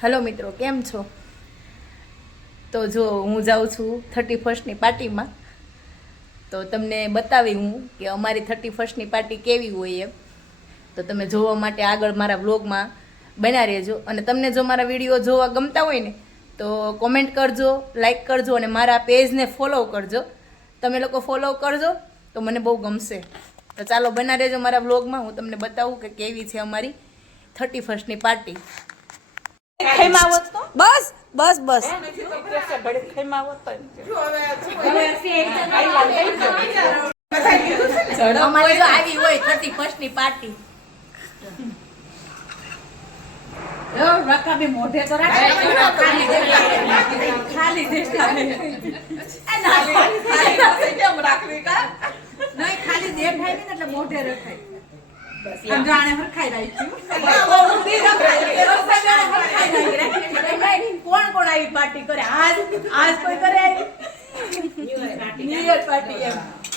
Hello મિત્રો, કેમ છો? તો જો હું જાઉં છું 31st પાર્ટીમાં. તો તમને બતાવી હું કે અમારી 31st પાર્ટી કેવી હોય એમ. તો તમે જોવા માટે આગળ મારા વ્લોગમાં બન્યા રહેજો. અને તમને જો મારા વિડીયો જોવા ગમતા હોય ને તો કોમેન્ટ કરજો, લાઈક કરજો અને મારા પેજને ફોલો કરજો. તમે લોકો ફોલો કરજો તો મને બહુ ગમશે. તો ચાલો બના રહેજો મારા વ્લોગમાં. હું તમને બતાવું કે કેવી છે અમારી 31st પાર્ટી. બસ બસ બસ અમારી જો આવી હોય 31st પાર્ટી. રકાબી મોઢે તો ખાલી દેખાય ને એટલે મોઢે રખાય. કોણ કોણ આવી પાર્ટી કરે? આજ કોઈ કરે? ન્યુ યર પાર્ટી એમ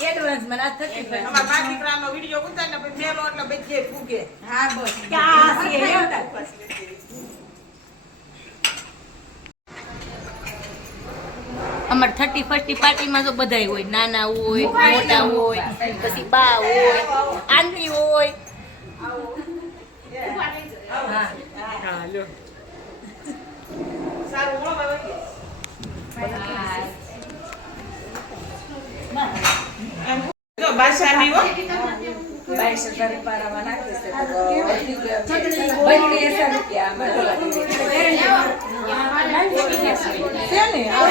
એડવાન્સ માં આ 31 અમાર બાકી પ્રાનો વિડિયો ઉતાર ને પછી મેલો એટલે બેજે ફૂગે. હા બસ ક્યાં છે અમાર 31st પાર્ટીમાં જો બધાય હોય, નાના હોય, મોટા હોય, પછી બા હોય, આંટી હોય. સારું હો બાબા. જો બાદશાહની હો 22,000 રૂપિયા નાખે છે તો બની 1000 રૂપિયા છે ને આ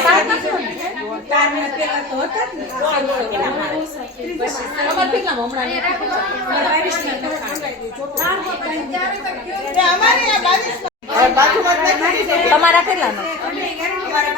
તારને પેલા તો હતા જ ને અમાર કેટલામાં હમણાં અમારે આ બાજુમાં તમારા કેટલાનો? અમારે